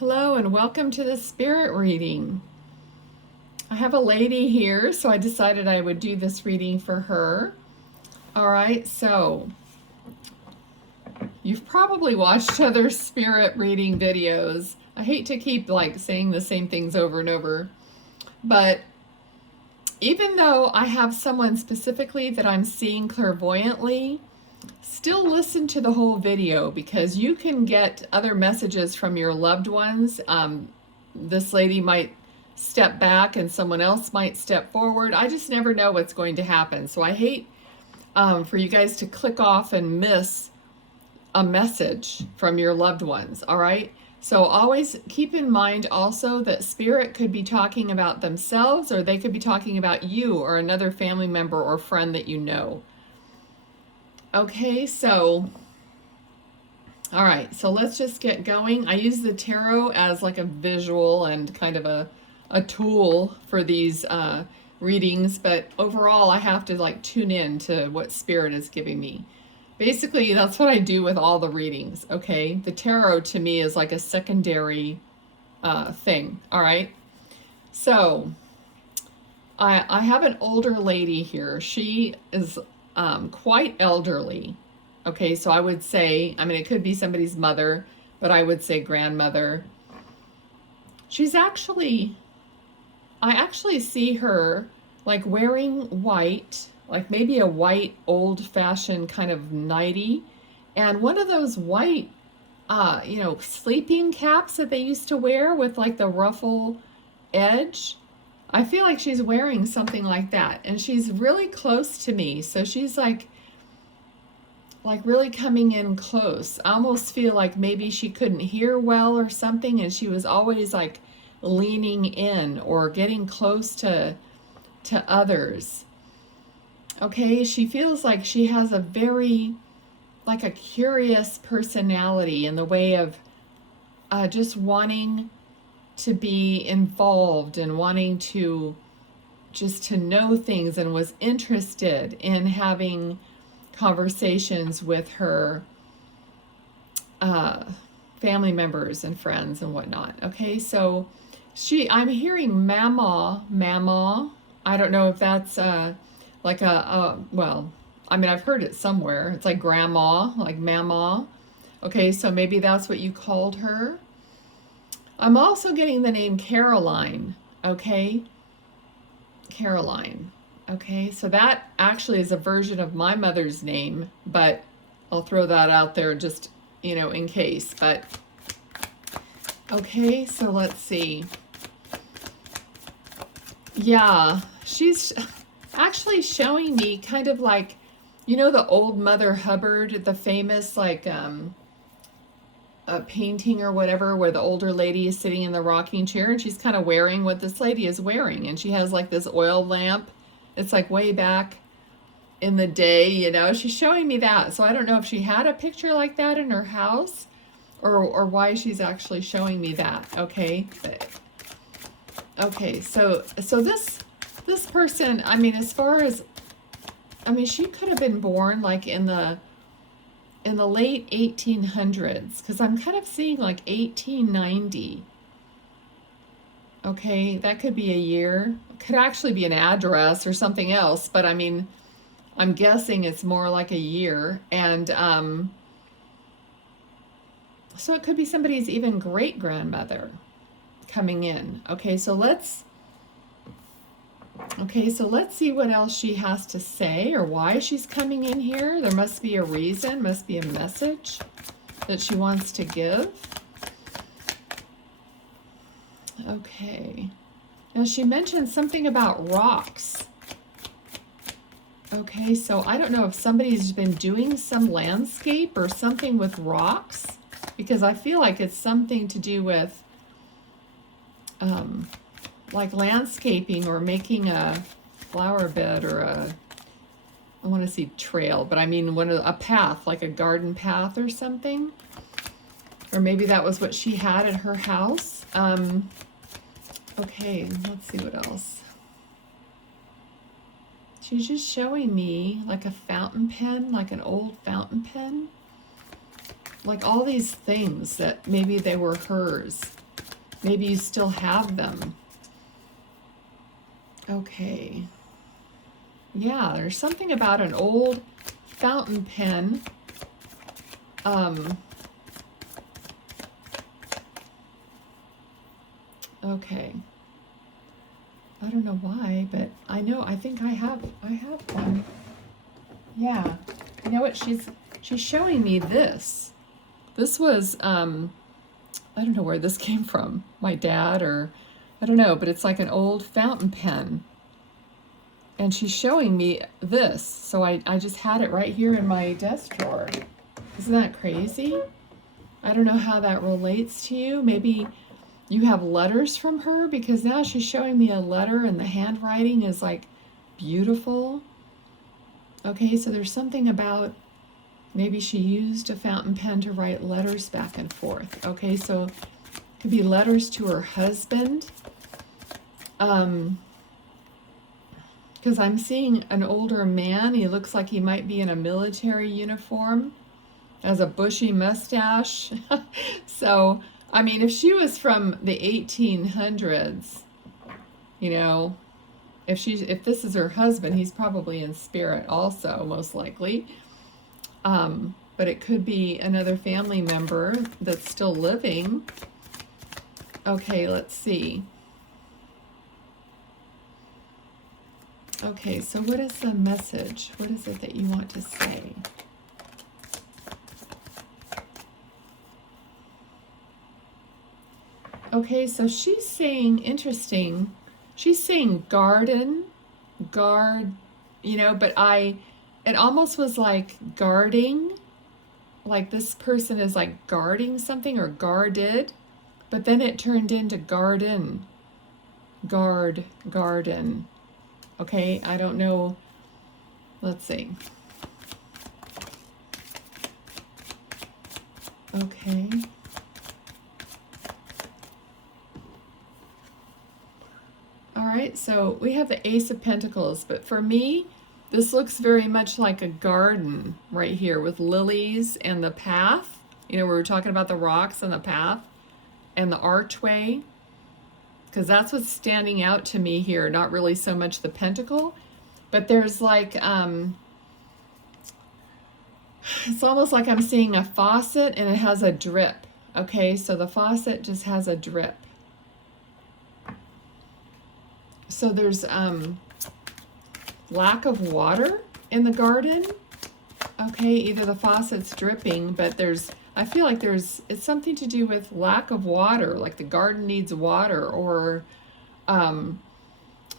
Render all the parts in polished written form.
Hello and welcome to the spirit reading. I have a lady here, so I decided I would do this reading for her. All right, so you've probably watched other spirit reading videos. I hate to keep saying the same things over and over, but even though I have someone specifically that I'm seeing clairvoyantly, still listen to the whole video because you can get other messages from your loved ones. This lady might step back and someone else might step forward. I just never know what's going to happen. So I hate for you guys to click off and miss a message from your loved ones, all right? So always keep in mind also that spirit could be talking about themselves, or they could be talking about you or another family member or friend that you know. Okay, so, all right, so let's just get going. I use the tarot as like a visual and kind of a tool for these readings, but overall I have to tune in to what spirit is giving me. Basically, that's what I do with all the readings, okay? The tarot to me is like a secondary thing, all right? So, I have an older lady here. She is quite elderly. Okay, so I would say, I mean, it could be somebody's mother, but I would say grandmother. She's actually, I actually see her like wearing white, like maybe a white old-fashioned kind of nightie, and one of those white, sleeping caps that they used to wear with like the ruffle edge. I feel like she's wearing something like that, and she's really close to me, so she's like really coming in close. I almost feel like maybe she couldn't hear well or something, and she was always like leaning in or getting close to others. Okay, she feels like she has a very a curious personality in the way of just wanting to be involved and wanting to just to know things, and was interested in having conversations with her family members and friends and whatnot. Okay, so I'm hearing mama. I don't know if that's well, I mean, I've heard it somewhere. It's like grandma, like mama. Okay, so maybe that's what you called her. I'm also getting the name Caroline, okay? Caroline, okay? So that actually is a version of my mother's name, but I'll throw that out there just, in case. But, okay, so let's see. Yeah, she's actually showing me kind of like, the old Mother Hubbard, the famous a painting or whatever, where the older lady is sitting in the rocking chair and she's kind of wearing what this lady is wearing, and she has like this oil lamp. It's like way back in the day, she's showing me that. So I don't know if she had a picture like that in her house, or why she's actually showing me that. Okay, okay, so this person, I mean, as far as, I mean, she could have been born like in the late 1800s, because I'm kind of seeing like 1890. Okay, that could be a year. It could actually be an address or something else, but I mean, I'm guessing it's more like a year. And so it could be somebody's even great-grandmother coming in. Okay, so let's see what else she has to say, or why she's coming in here. There must be a reason, must be a message that she wants to give. Okay. Now she mentioned something about rocks. Okay, so I don't know if somebody's been doing some landscape or something with rocks, because I feel like it's something to do with like landscaping or making a flower bed, or I want to see trail, but I mean a path, like a garden path or something. Or maybe that was what she had at her house. Okay, let's see what else. She's just showing me like a fountain pen, like an old fountain pen. Like all these things that maybe they were hers. Maybe you still have them. Okay. Yeah, there's something about an old fountain pen. Okay. I don't know why, but I think I have one. Yeah. You know what? She's showing me this. This was I don't know where this came from. My dad, or I don't know, but it's like an old fountain pen. And she's showing me this. So I just had it right here in my desk drawer. Isn't that crazy? I don't know how that relates to you. Maybe you have letters from her, because now she's showing me a letter and the handwriting is like beautiful. Okay, so there's something about maybe she used a fountain pen to write letters back and forth. Okay, so it could be letters to her husband. Because I'm seeing an older man. He looks like he might be in a military uniform, has a bushy mustache. So, I mean, if she was from the 1800s, you know, if this is her husband, he's probably in spirit also, most likely. But it could be another family member that's still living. Okay, let's see. Okay, so what is the message? What is it that you want to say? Okay, so she's saying, interesting, she's saying garden, you know, but it almost was like guarding, like this person is like guarding something or guarded, but then it turned into garden, garden. Okay, I don't know. Let's see. Okay. All right, so we have the Ace of Pentacles, but for me, this looks very much like a garden right here with lilies and the path. You know, we were talking about the rocks and the path and the archway, because that's what's standing out to me here, not really so much the pentacle, but there's like, it's almost like I'm seeing a faucet and it has a drip. Okay, so the faucet just has a drip. So there's lack of water in the garden. Okay, either the faucet's dripping, but I feel like it's something to do with lack of water, like the garden needs water, or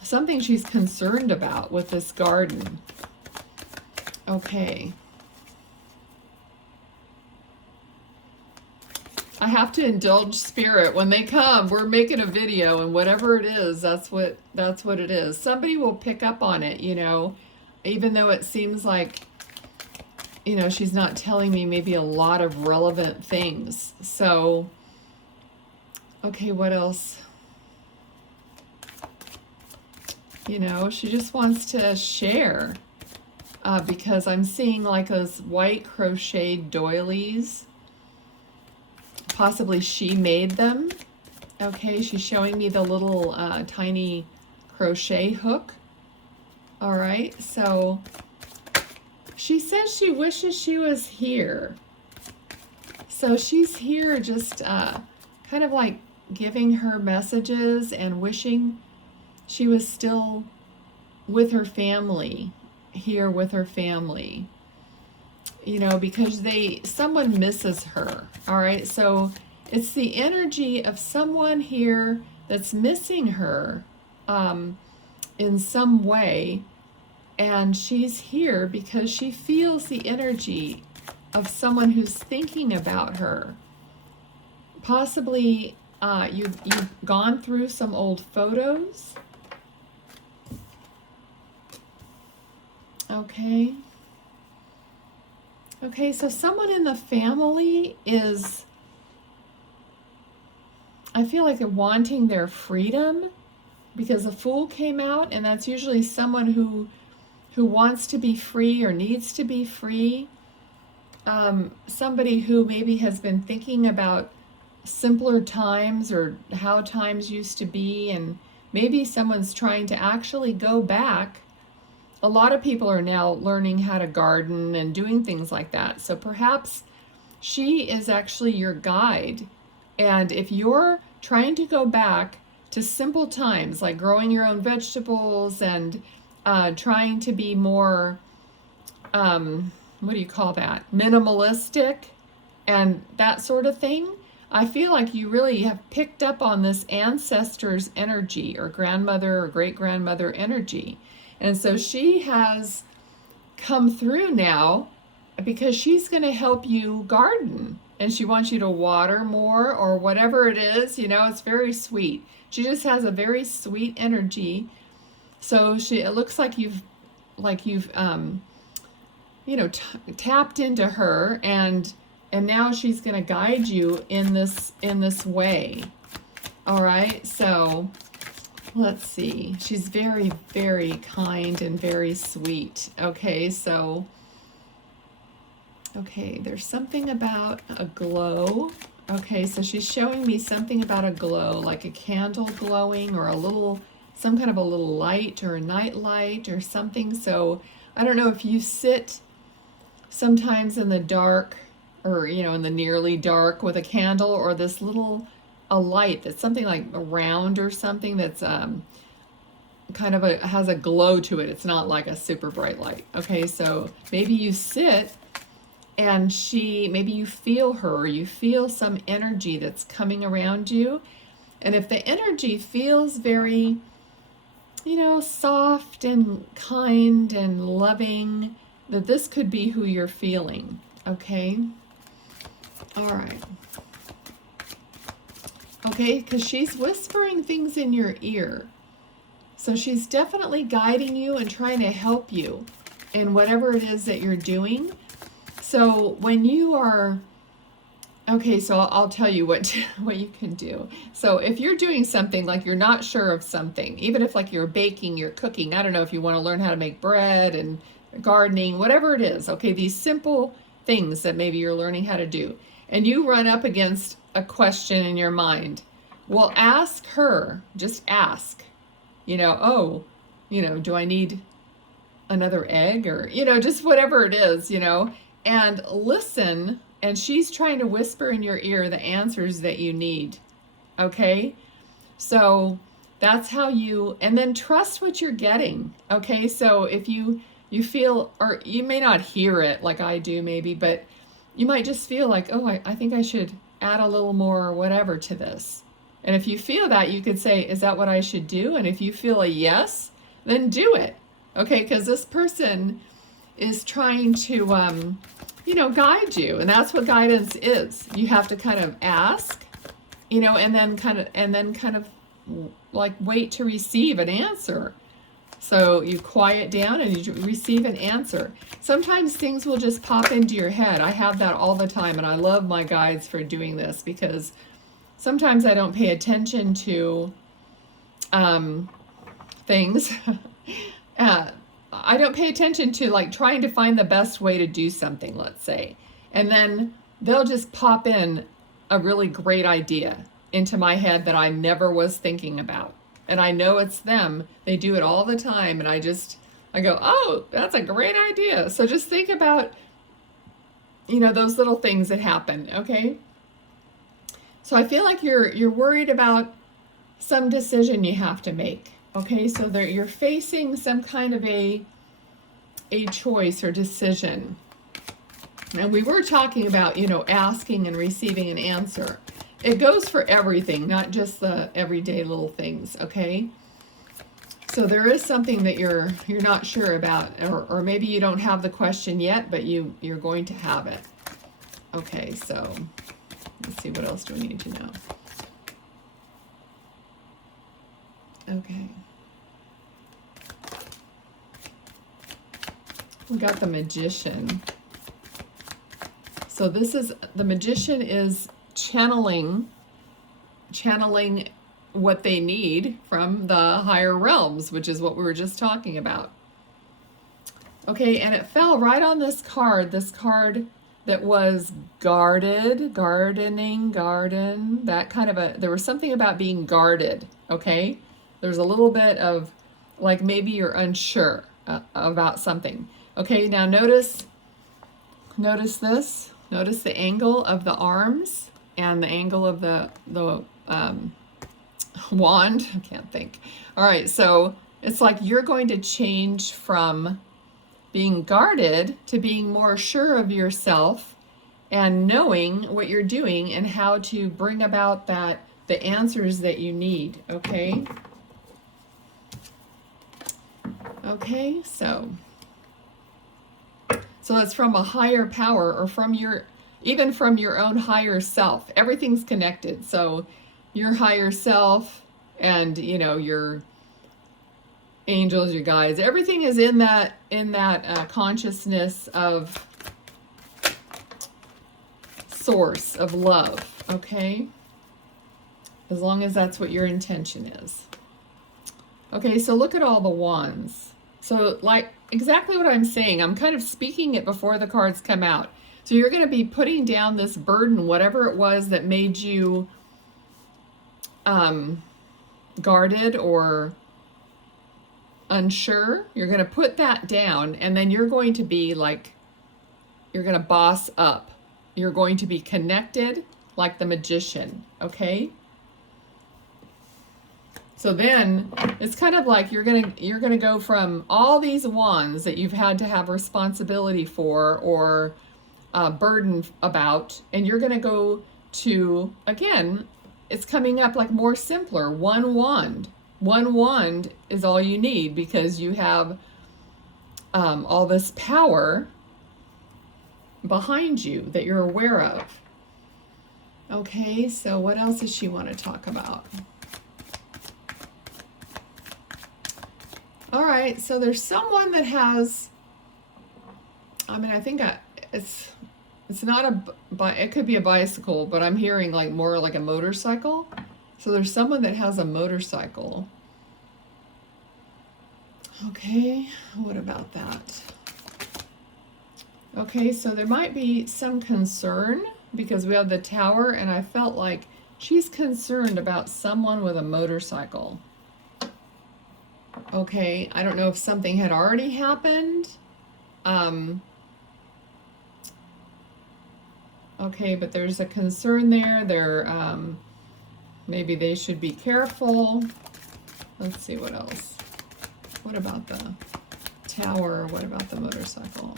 something she's concerned about with this garden. Okay. I have to indulge spirit when they come. We're making a video, and whatever it is, that's what it is. Somebody will pick up on it, you know, even though it seems like, you know, she's not telling me maybe a lot of relevant things. So, okay, what else? You know, she just wants to share, because I'm seeing like those white crocheted doilies. Possibly she made them. Okay, she's showing me the little tiny crochet hook. All right, so she says she wishes she was here. So she's here just kind of like giving her messages and wishing she was still with her family, here with her family. You know, because someone misses her. All right, so it's the energy of someone here that's missing her in some way, and she's here because she feels the energy of someone who's thinking about her. Possibly you've gone through some old photos. Okay. Okay, so someone in the family is, I feel like they're wanting their freedom, because the Fool came out, and that's usually someone who wants to be free or needs to be free. Somebody who maybe has been thinking about simpler times or how times used to be, and maybe someone's trying to actually go back. A lot of people are now learning how to garden and doing things like that. So perhaps she is actually your guide. And if you're trying to go back to simple times like growing your own vegetables and trying to be more, what do you call that? Minimalistic and that sort of thing, I feel like you really have picked up on this ancestor's energy or grandmother or great-grandmother energy. And so she has come through now because she's going to help you garden. And she wants you to water more or whatever it is. You know, it's very sweet. She just has a very sweet energy. So it looks like you've you know, tapped into her, and now she's going to guide you in this way. All right, so let's see. She's very, very kind and very sweet. Okay, so there's something about a glow. Okay, so she's showing me something about a glow, like a candle glowing or some kind of a little light or a night light or something. So I don't know if you sit sometimes in the dark or, you know, in the nearly dark with a candle or this a light that's something like round or something that's kind of has a glow to it. It's not like a super bright light. Okay, so maybe you sit and maybe you feel her, or you feel some energy that's coming around you. And if the energy feels very, you know, soft and kind and loving, that this could be who you're feeling. Okay? All right. Okay, because she's whispering things in your ear. So she's definitely guiding you and trying to help you in whatever it is that you're doing. So when you are, okay, so I'll tell you what you can do. So if you're doing something like you're not sure of something, even if like you're baking, you're cooking, I don't know if you want to learn how to make bread and gardening, whatever it is, okay, these simple things that maybe you're learning how to do, and you run up against a question in your mind, well, ask her, just ask, you know, oh, you know, do I need another egg, or, you know, just whatever it is, you know, and listen, and she's trying to whisper in your ear the answers that you need. Okay, so that's how and then trust what you're getting. Okay, so if you feel, or you may not hear it like I do maybe, but you might just feel like, oh, I think I should add a little more or whatever to this. And if you feel that, you could say, is that what I should do? And if you feel a yes, then do it. Okay, because this person is trying to, you know, guide you. And that's what guidance is. You have to kind of ask, you know, and then kind of like wait to receive an answer. So you quiet down and you receive an answer. Sometimes things will just pop into your head. I have that all the time, and I love my guides for doing this because sometimes I don't pay attention to things. I don't pay attention to like trying to find the best way to do something, let's say. And then they'll just pop in a really great idea into my head that I never was thinking about. And I know it's them. They do it all the time. And I go, oh, that's a great idea. So just think about, you know, those little things that happen, okay? So I feel like you're worried about some decision you have to make, okay? So you're facing some kind of a choice or decision. And we were talking about, you know, asking and receiving an answer. It goes for everything, not just the everyday little things, okay? So there is something that you're not sure about, or maybe you don't have the question yet, but you're going to have it. Okay, so let's see, what else do we need to know? Okay. We got the Magician. So the Magician is channeling what they need from the higher realms, which is what we were just talking about. Okay, and it fell right on this card that was guarded, gardening, garden, that kind of there was something about being guarded, okay? There's a little bit of, like maybe you're unsure about something. Okay, now notice this. Notice the angle of the arms and the angle of the wand. I can't think. All right, so it's like you're going to change from being guarded to being more sure of yourself and knowing what you're doing and how to bring about the answers that you need, okay? Okay, so it's from a higher power, or from even from your own higher self. Everything's connected. So your higher self and, you know, your angels, your guides, everything is in that consciousness of source of love, okay? As long as that's what your intention is. Okay, so look at all the wands. So like exactly what I'm saying, I'm kind of speaking it before the cards come out. So you're going to be putting down this burden, whatever it was that made you guarded or unsure. You're going to put that down, and then you're going to be like, you're going to boss up. You're going to be connected like the magician, okay? So then it's kind of like you're gonna go from all these wands that you've had to have responsibility for or burden about, and you're gonna go to, again, it's coming up like more simpler, one wand. One wand is all you need because you have all this power behind you that you're aware of. Okay, so what else does she want to talk about? All right, so there's someone that has, I mean, I think it's not it could be a bicycle, but I'm hearing like more like a motorcycle. So there's someone that has a motorcycle. Okay, what about that? Okay, so there might be some concern because we have the Tower, and I felt like she's concerned about someone with a motorcycle. Okay, I don't know if something had already happened. Okay, but there's a concern there. Maybe they should be careful. Let's see what else. What about the Tower? What about the motorcycle?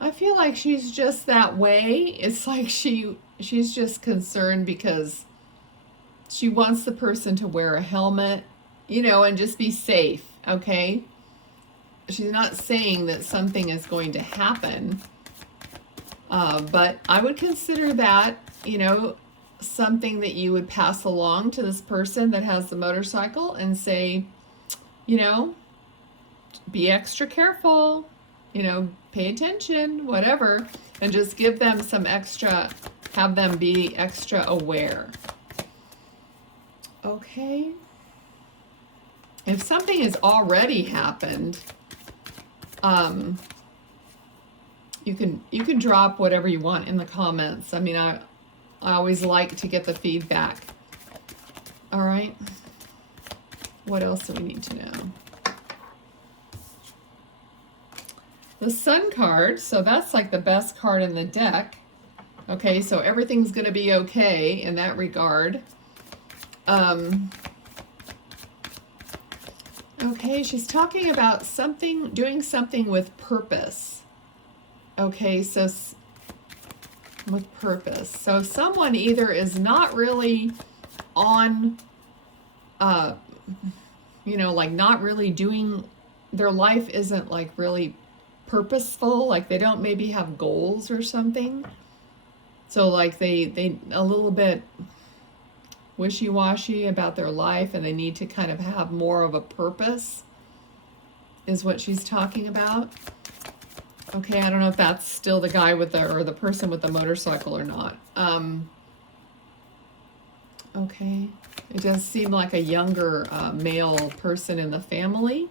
I feel like she's just that way. It's like she's just concerned because she wants the person to wear a helmet, you know, and just be safe, okay? She's not saying that something is going to happen, but I would consider that, you know, something that you would pass along to this person that has the motorcycle and say, you know, be extra careful, you know, pay attention, whatever, and just give them some extra, have them be extra aware. Okay. If something has already happened, you can drop whatever you want in the comments. I mean, I always like to get the feedback. All right. What else do we need to know? The Sun card, so that's like the best card in the deck. Okay, so everything's going to be okay in that regard. Okay, she's talking about something, doing something with purpose. Okay, so with purpose. So someone either is not really on, you know, like not really doing, their life isn't like really purposeful, like they don't maybe have goals or something. So like they a little bit wishy-washy about their life, and they need to kind of have more of a purpose, is what she's talking about. Okay, I don't know if that's still the guy with or the person with the motorcycle or not. Okay, it does seem like a younger male person in the family.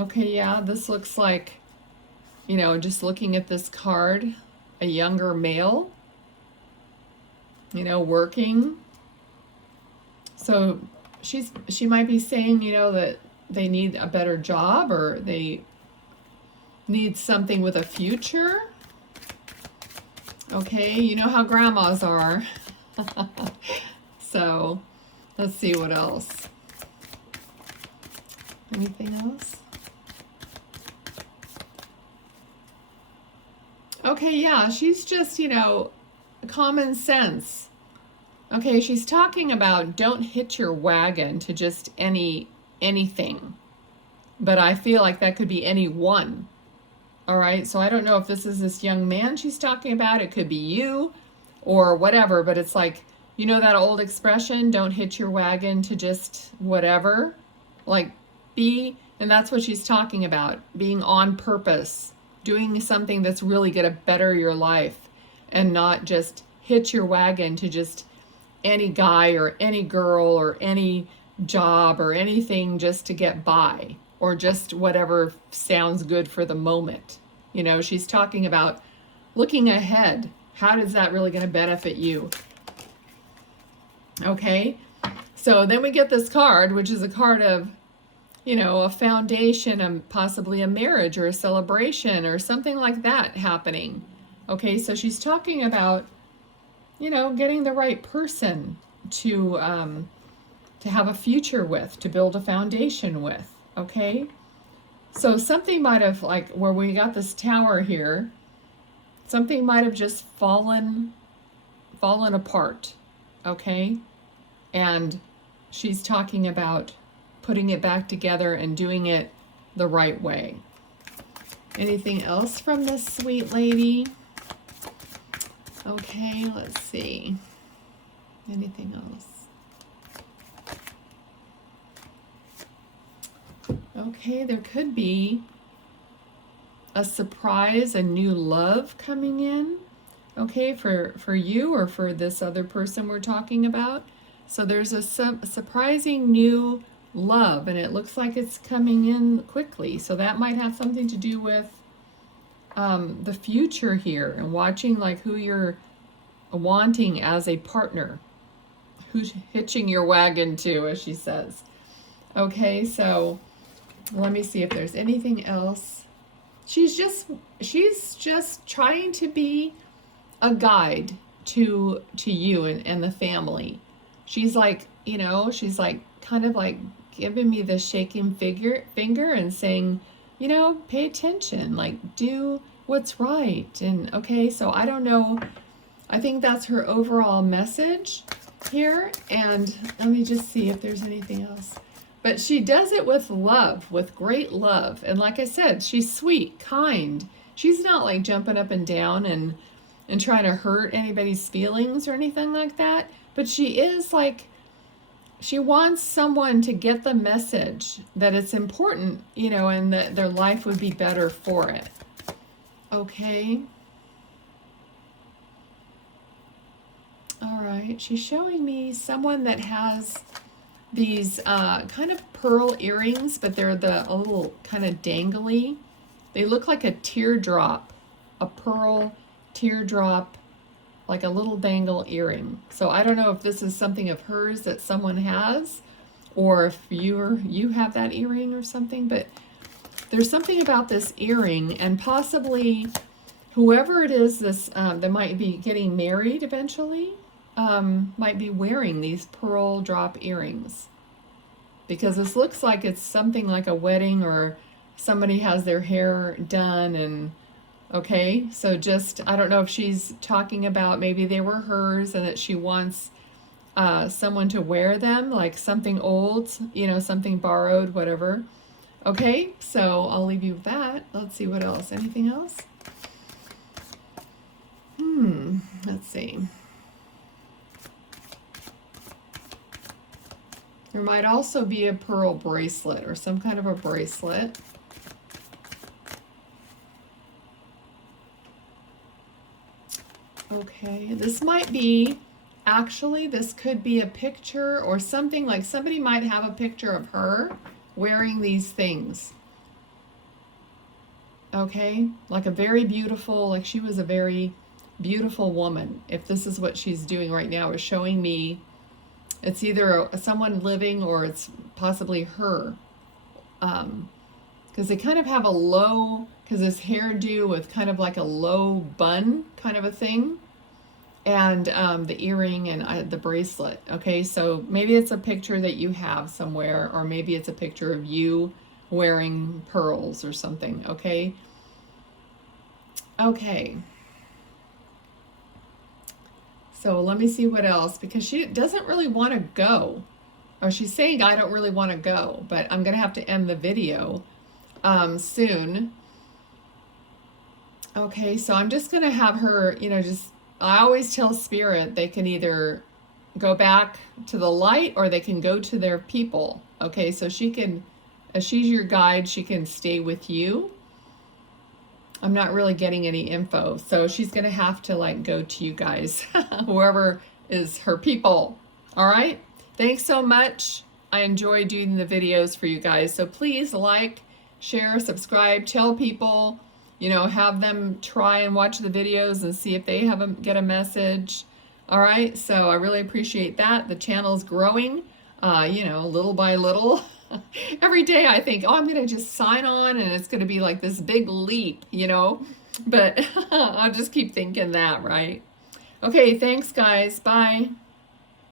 Okay, yeah, this looks like, you know, just looking at this card, a younger male, you know, working. So she might be saying, you know, that they need a better job or they need something with a future. Okay, you know how grandmas are. So let's see what else. Anything else? Okay, yeah, she's just, you know, common sense. Okay, she's talking about don't hitch your wagon to just anything. But I feel like that could be anyone. All right, so I don't know if this is this young man she's talking about. It could be you or whatever, but it's like, you know that old expression, don't hitch your wagon to just whatever? Like and that's what she's talking about, being on purpose, doing something that's really going to better your life and not just hitch your wagon to just any guy or any girl or any job or anything just to get by or just whatever sounds good for the moment. You know, she's talking about looking ahead. How is that really going to benefit you? Okay, so then we get this card, which is a card of, you know, a foundation and possibly a marriage or a celebration or something like that happening. Okay, so she's talking about, you know, getting the right person to have a future with, to build a foundation with. Okay, so something might have, like where we got this tower here, something might have just fallen apart. Okay, and she's talking about putting it back together and doing it the right way. Anything else from this sweet lady? Okay, let's see. Anything else? Okay, there could be a surprise, a new love coming in. Okay, for you or for this other person we're talking about. So there's a surprising new love, and it looks like it's coming in quickly. So that might have something to do with the future here and watching like who you're wanting as a partner, who's hitching your wagon to, as she says. Okay, so let me see if there's anything else. She's just trying to be a guide to you and the family. She's like, you know, she's like kind of like giving me the shaking finger and saying, you know, pay attention, like do what's right. And okay, so I don't know. I think that's her overall message here. And let me just see if there's anything else. But she does it with love, with great love. And like I said, she's sweet, kind. She's not like jumping up and down and trying to hurt anybody's feelings or anything like that. But she is like, she wants someone to get the message that it's important, you know, and that their life would be better for it. Okay. All right. She's showing me someone that has these kind of pearl earrings, but they're a little kind of dangly. They look like a teardrop, a pearl teardrop, like a little dangle earring. So I don't know if this is something of hers that someone has, or if you have that earring or something, but there's something about this earring, and possibly whoever it is that might be getting married eventually, might be wearing these pearl drop earrings, because this looks like it's something like a wedding or somebody has their hair done. And okay, so just, I don't know if she's talking about maybe they were hers and that she wants someone to wear them, like something old, you know, something borrowed, whatever. Okay, so I'll leave you with that. Let's see what else. Anything else? Let's see. There might also be a pearl bracelet or some kind of a bracelet. Okay, this might be, actually, this could be a picture or something, like somebody might have a picture of her wearing these things. Okay, like a very beautiful, like she was a very beautiful woman. If this is what she's doing right now, is showing me it's either someone living or it's possibly her. Because they kind of have a low, because this hairdo with kind of like a low bun kind of a thing, and the earring and the bracelet. Okay, so maybe it's a picture that you have somewhere, or maybe it's a picture of you wearing pearls or something. Okay. Okay. So let me see what else, because she doesn't really want to go. Or she's saying, I don't really want to go, but I'm going to have to end the video soon. Okay, so I'm just going to have her, I always tell Spirit they can either go back to the light or they can go to their people. Okay, so she can, as she's your guide, she can stay with you. I'm not really getting any info, so she's going to have to like go to you guys, whoever is her people. All right, thanks so much. I enjoy doing the videos for you guys, so please like, share, subscribe, tell people, have them try and watch the videos and see if they get a message. All right, so I really appreciate that. The channel's growing, little by little. Every day I think, oh, I'm going to just sign on and it's going to be like this big leap, but I'll just keep thinking that, right? Okay, thanks guys. Bye.